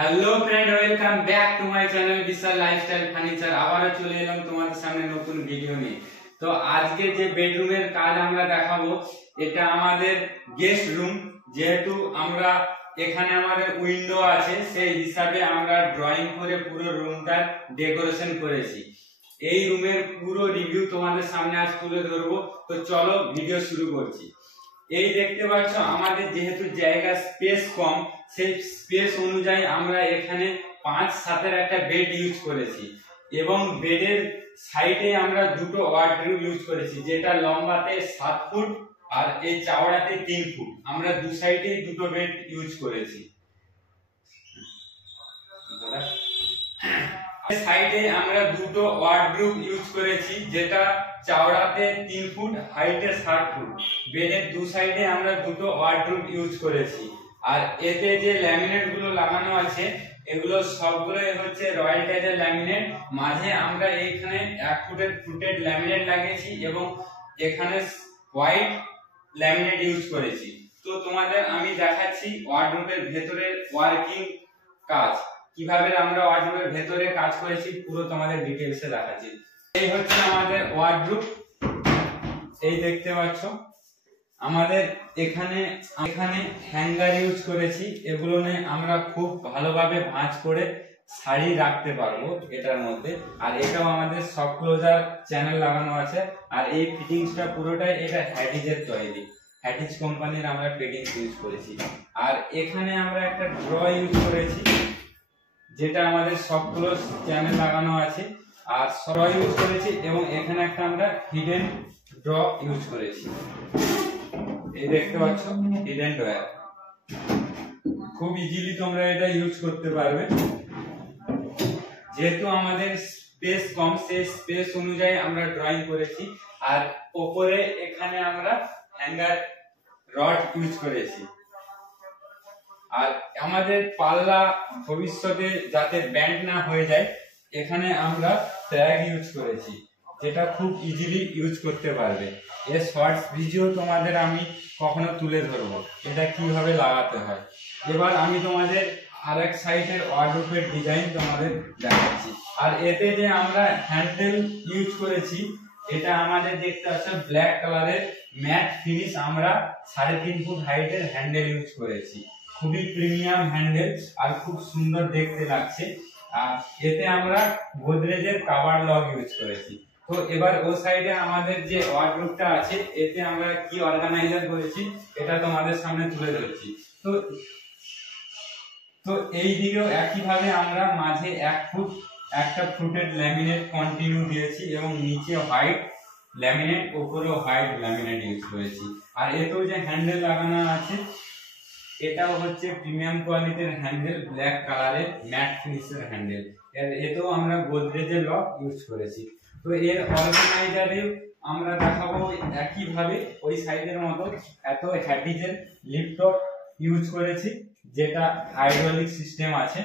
Hello friend, welcome back to my channel Vishal lifestyle furniture. আবারও চলে এলাম তোমাদের সামনে নতুন ভিডিও নিয়ে। তো আজকে যে বেডরুমের কাজ আমরা দেখাবো, এটা আমাদের গেস্ট রুম। যেহেতু আমরা এখানে আমাদের উইন্ডো আছে, সেই হিসাবে আমরা ড্রয়িং করে পুরো রুমটার ডেকোরেশন করেছি। এই রুমের পুরো রিভিউ তোমাদের সামনে আজ তুলে ধরবো। তো চলো ভিডিও শুরু করছি। এই দেখতে পাচ্ছ, আমাদের যেহেতু জায়গা স্পেস কম, সেই স্পেস অনুযায়ী আমরা এখানে 5-7 একটা বেড ইউজ করেছি এবং বেডের সাইডে আমরা দুটো ওয়ার্ডরোব ইউজ করেছি, যেটা লম্বাতে 7 ফুট আর এই চওড়াতে 3 ফুট। আমরা দু সাইডে দুটো বেড ইউজ করেছি। সাইডে আমরা দুটো ওয়ার্ডরোব ইউজ করেছি, যেটা চওড়াতে 3 ফুট, হাইটে 60 ফুট। বেডের দু সাইডে আমরা দুটো ওয়ার্ডরোব ইউজ করেছি। আর এতে যে ল্যামিনেট গুলো লাগানো আছে, এগুলো সবগুলো হচ্ছে রয়্যাল টাইজের ল্যামিনেট। মাঝে আমরা এইখানে 1 ফুটের ফুটেড ল্যামিনেট লাগিয়েছি এবং এখানে হোয়াইট ল্যামিনেট ইউজ করেছি। তো তোমাদের আমি দেখাচ্ছি ওয়ার্ডরোবের ভেতরে ওয়ার্কিং কাজ, কিভাবে আমরা ওয়ার্ডরোবের ভেতরে কাজ করেছি পুরো তোমাদের ডিটেইলসে দেখাচ্ছি। এই হচ্ছে আমাদের ওয়ার্ডরোব, এই দেখতে পাচ্ছ। আমাদের এখানে হ্যাঙ্গার ইউজ করেছি। এগুলো নিয়ে আমরা খুব ভালোভাবে ভাঁজ করে শাড়ি রাখতে পারবো এটার মধ্যে। আর এটাও আমাদের সফট ক্লোজার চ্যানেল লাগানো আছে। আর এই ফিটিংসটা পুরোটাই এটা হ্যাটিজের তৈরি, হ্যাটিজ কোম্পানির আমরা ফিটিংস ইউজ করেছি। আর এখানে আমরা একটা ড্র ইউজ করেছি, যেটা আমাদের সফট ক্লোজ চ্যানেল লাগানো আছে। আর ড্র ইউজ করেছি এবং এখানে একটা আমরা হিডেন ড্র ইউজ করেছি। এই দেখতে পাচ্ছ হিডেন ড্রয়ার, খুব ইজিলি তোমরা এটা ইউজ করতে পারবে। যেহেতু আমাদের স্পেস কম, সেই স্পেস অনুযায়ী আমরা ড্রয়িং করেছি। আর উপরে এখানে আমরা হ্যাঙ্গার রড ইউজ করেছি। আর আমাদের পাল্লা ভবিষ্যতে যাতে ব্যান্ড না হয়ে যায়, এখানে আমরা ট্র্যাক ইউজ করেছি, যেটা খুব ইজিলি ইউজ করতে পারবে। এর শর্টস ভিডিও তোমাদের আমি কখনো তুলে ধরবো এটা কিভাবে লাগাতে হয়। এবার আমি তোমাদের আরেক সাইডের ওয়ার্ডরোবের ডিজাইন তোমাদের দেখাচ্ছি। আর এতে যে আমরা হ্যান্ডেল ইউজ করেছি, এটা আমাদের দেখতে পাচ্ছ ব্ল্যাক কালারের ম্যাট ফিনিশ। আমরা 3.5 ফুট হাইটের হ্যান্ডেল ইউজ করেছি, খুবই প্রিমিয়াম হ্যান্ডেল আর খুব সুন্দর দেখতে লাগছে। আর এতে আমরা গোদরেজের কভার লক ইউজ করেছি। তো এবার ও সাইডে আমাদের যে ওয়ার্ডরোবটা আছে, এতে আমরা কি অর্গানাইজার করেছি এটা তোমাদের সামনে তুলে ধরছি। তো এই দিকেও একই ভাবে আমরা মাঝে 1 ফুট একটা ফুটেড ল্যামিনেট কন্টিনিউ দিয়েছি এবং নিচে হোয়াইট ল্যামিনেট, উপরেও হোয়াইট ল্যামিনেট ইউজ করেছি। আর এতেও যে হ্যান্ডেল লাগানো আছে, এটাও হচ্ছে প্রিমিয়াম কোয়ালিটির হ্যান্ডেল, ব্ল্যাক কালারের ম্যাট ফিনিশের হ্যান্ডেল। এতেও আমরা গোদরেজের লক ইউজ করেছি। তো এর অর্গানাইজারে আমরা দেখাবো একই ভাবে ওই সাইডের মতো। এত হ্যাটিজের লিফটপ ইউজ করেছি, যেটা হাইড্রোলিক সিস্টেম আছে।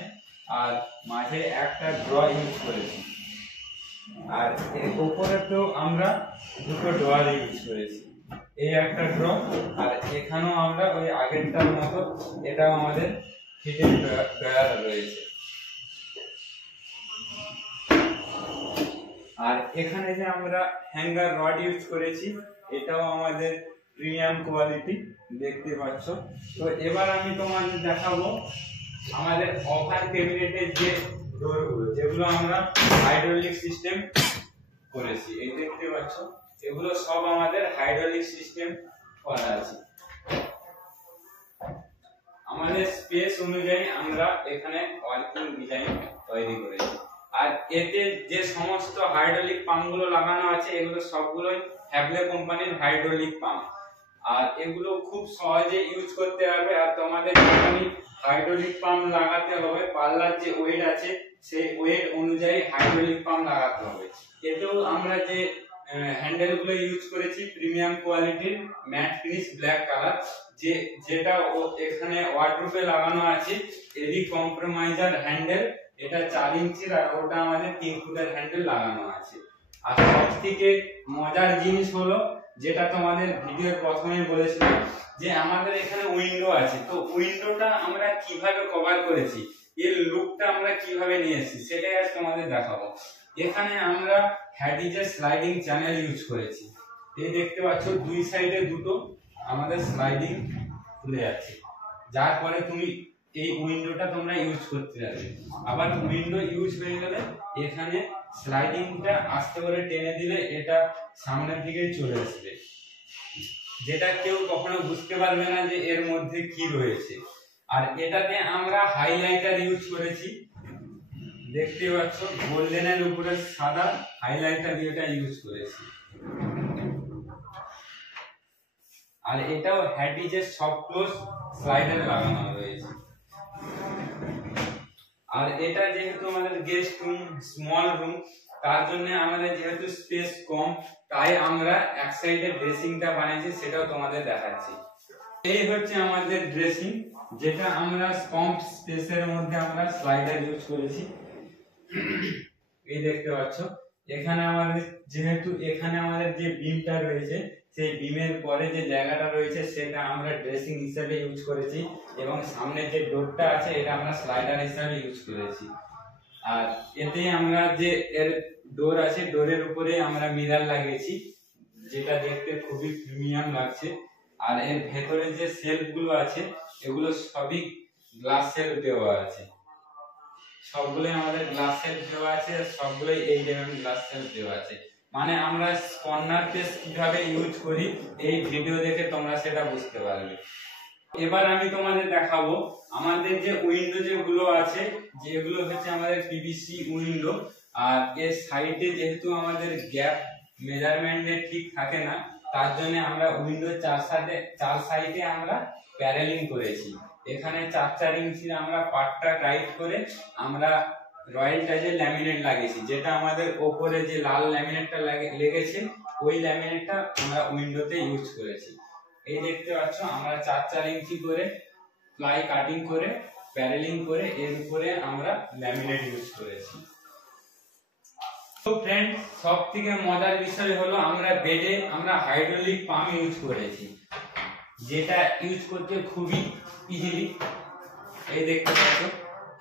আর মাঝে একটা ড্র ইউজ করেছি। আর এর উপরেতেও আমরা দুটো ড্রয়ার ইউজ করেছি, এই একটা ড্র। আর এখানেও আমরা ওই আগেরটার মতো এটাও আমাদের হিডেন ড্রয়ার রয়েছে। আর এখানে যে আমরা হ্যাঙ্গার রড ইউজ করেছি, এটাও আমাদের প্রিমিয়াম কোয়ালিটি, দেখতে পাচ্ছ। তো এবার আমি তোমাদের দেখাবো আমাদের ওভার ক্যাবিনেটের যে ডোরগুলো, যেগুলো আমরা হাইড্রোলিক সিস্টেম করেছি। এই দেখতে পাচ্ছ, এগুলো সব আমাদের হাইড্রোলিক সিস্টেম করা আছে। আমাদের স্পেস অনুযায়ী আমরা এখানে ওয়ার্কিং ডিজাইন তৈরি করেছি। আর এতে যে সমস্ত হাইড্রোলিক পাম্পগুলো লাগানো আছে, এগুলো সবগুলোই হ্যাভলে কোম্পানির হাইড্রোলিক পাম্প। আর এগুলো খুব সহজে ইউজ করতে পারবে। আর তোমাদের যখনই হাইড্রোলিক পাম্প লাগাতে হবে, পাল্লার যে ওয়েট আছে সেই ওয়েট অনুযায়ী হাইড্রোলিক পাম্প লাগাতে হবে। এতেও আমরা যে হ্যান্ডেলগুলো ইউজ করেছি প্রিমিয়াম কোয়ালিটির ম্যাট ফিনিশ ব্ল্যাক কালার, যেটা এখানে ওয়ার্ডরোবে লাগানো আছে এডি কম্প্রোমাইজার হ্যান্ডেল। এটা 4 ইঞ্চির আর ওটা আমাদের 3 ফুটের হ্যান্ডেল লাগানো আছে। আর সবথেকে মজার জিনিস হলো, যেটা তোমাদের ভিডিওর প্রথমেই বলেছিলাম, যে আমাদের এখানে উইন্ডো আছে। তো উইন্ডোটা আমরা কিভাবে কভার করেছি, এর লুকটা আমরা কিভাবে নিয়ে এসেছি সেটাই আজ তোমাদের দেখাবো। এখানে আমরা হ্যাডিজের স্লাইডিং চ্যানেল ইউজ করেছি। এই দেখতে পাচ্ছ দুই সাইডে দুটো আমাদের স্লাইডিং খুলে যাচ্ছে, যার পরে তুমি এই উইন্ডোটা তোমরা ইউজ করতে পারবে। আবার উইন্ডো ইউজ হয়ে গেলে এখানে স্লাইডিংটা আস্তে করে টেনে দিলে এটা সামনের দিকে চলে আসবে, যেটা কেউ কখনো বুঝতে পারবে না যে এর মধ্যে কি রয়েছে। আর এটাতে আমরা হাইলাইটার ইউজ করেছি, দেখতে পাচ্ছ গোল্ডেনের উপরে সাদা হাইলাইটার এটা ইউজ করেছি। আর এটাও হ্যাডিজের সফট ক্লোজ স্লাইডার লাগানো রয়েছে। আর এটা যেহেতু আমাদের গেস্ট রুম, স্মল রুম, তার জন্য আমাদের যেহেতু স্পেস কম, তাই আমরা এক সাইডে ড্রেসিংটা বানিয়েছি, সেটাও তোমাদের দেখাচ্ছি। এই হচ্ছে আমাদের ড্রেসিং, যেটা আমরা কম স্পেসের মধ্যে আমরা স্লাইডার ইউজ করেছি। এই দেখতে পাচ্ছ এখানে আমাদের যেহেতু এখানে আমাদের যে বিমটা রয়েছে, সেই বিমের পরে যে জায়গাটা রয়েছে সেটা আমরা ড্রেসিং হিসেবে ইউজ করেছি, এবং সামনে যে ডোরটা আছে এটা আমরা স্লাইডার হিসেবে ইউজ করেছি। আর এতে আমরা যে এর ডোর আছে, ডোরের উপরে আমরা মিরর লাগিয়েছি, যেটা দেখতে খুবই প্রিমিয়াম লাগছে। আর এর ভেতরে যে শেলফ গুলো আছে এগুলো সবই গ্লাস শেলফ দেওয়া আছে, সবগুলোই আমাদের গ্লাস শেলফ দেওয়া আছে, সবগুলোই এই ধরনের গ্লাস শেলফ দেওয়া আছে। মানে আমরা কর্নার পেস কিভাবে ইউজ করি এই ভিডিও দেখে তোমরা সেটা বুঝতে পারবে। এবার আমি তোমাদের দেখাবো আমাদের যে উইন্ডো যেগুলো আছে, যেগুলো হচ্ছে আমাদের পিভিসি উইন্ডো। আর এর সাইডে যেহেতু আমাদের গ্যাপ মেজারমেন্টে ঠিক থাকে না, তার জন্য আমরা উইন্ডো চার সাইডে আমরা প্যানেলিং করেছি। এখানে 4 ইঞ্চির আমরা পাটটা টাইট করে আমরা রয়্যাল টাচের ল্যামিনেট লাগিয়েছি, যেটা আমাদের ওপরে যে লাল ল্যামিনেটটা লেগেছে ওই ল্যামিনেটটা আমরা উইন্ডোতে ইউজ করেছি। এই দেখতে পাচ্ছ আমরা 4 ইঞ্চি করে প্লাই কাটিং করে প্যানেলিং করে এর উপরে আমরা ল্যামিনেট ইউজ করেছি। তো ফ্রেন্ড, সবথেকে মজার বিষয় হলো আমরা বেডে আমরা হাইড্রোলিক পাম্প ইউজ করেছি, যেটা ইউজ করতে খুবই ইজিলি। এই দেখতে পাচ্ছ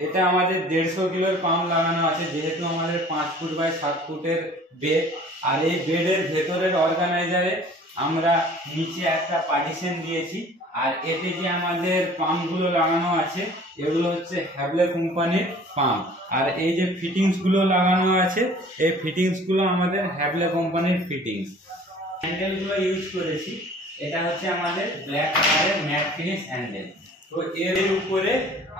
এটা আমাদের 150 কিলোর পাম্প লাগানো আছে, যেহেতু আমাদের 5 ফুট বাই 7 ফুটের বেড। আর এই বেডের ভেতরের অর্গানাইজারে আমরা নিচে একটা পার্টিশন দিয়েছি। আর এতে যে আমাদের পাম্পগুলো লাগানো আছে এগুলো হচ্ছে হ্যাভলে কোম্পানির পাম্প। আর এই যে ফিটিংস গুলো লাগানো আছে এই ফিটিংস গুলো আমাদের হ্যাভলে কোম্পানির ফিটিংস। হ্যান্ডেল গুলো ইউজ করেছি, এটা হচ্ছে আমাদের ব্ল্যাক কালারের ম্যাট ফিনিশ হ্যান্ডেল। তো এর উপরে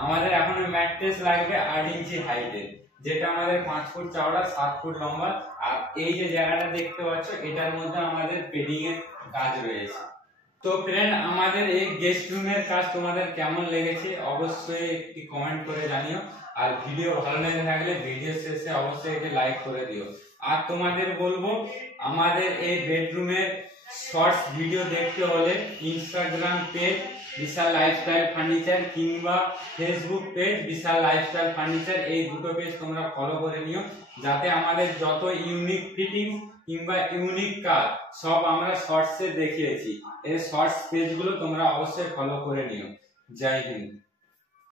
আমাদের এখন ম্যাট্রেস লাগবে 8 ইঞ্চি হাইটের, যেটা আমাদের 5 ফুট চওড়া 7 ফুট লম্বা। আর এই যে জায়গাটা দেখতে পাচ্ছ এটার মধ্যে আমাদের পেডিং এর কাজ রয়েছে। তো ফ্রেন্ড, আমাদের এই গেস্ট রুমের কাজ তোমাদের কেমন লেগেছে অবশ্যই একটি কমেন্ট করে জানিও। আর ভিডিও ভালো লেগে থাকলে ভিডিও শেষে অবশ্যই একটি লাইক করে দিও। আর তোমাদের বলবো আমাদের এই বেডরুমের শর্টস ভিডিও দেখতে হলে ইনস্টাগ্রাম পেজ বিশাল লাইফস্টাইল ফার্নিচার কিংবা ফেসবুক পেজ বিশাল লাইফস্টাইল ফার্নিচার, এই দুটো পেজ তোমরা ফলো করে নিও, যাতে আমাদের যত ইউনিক ফিটিংস কিংবা ইউনিক কাজ সব আমরা শর্টসে দেখিয়েছি। এই শর্টস পেজগুলো তোমরা অবশ্যই ফলো করে নিও। জয় হিন্দ।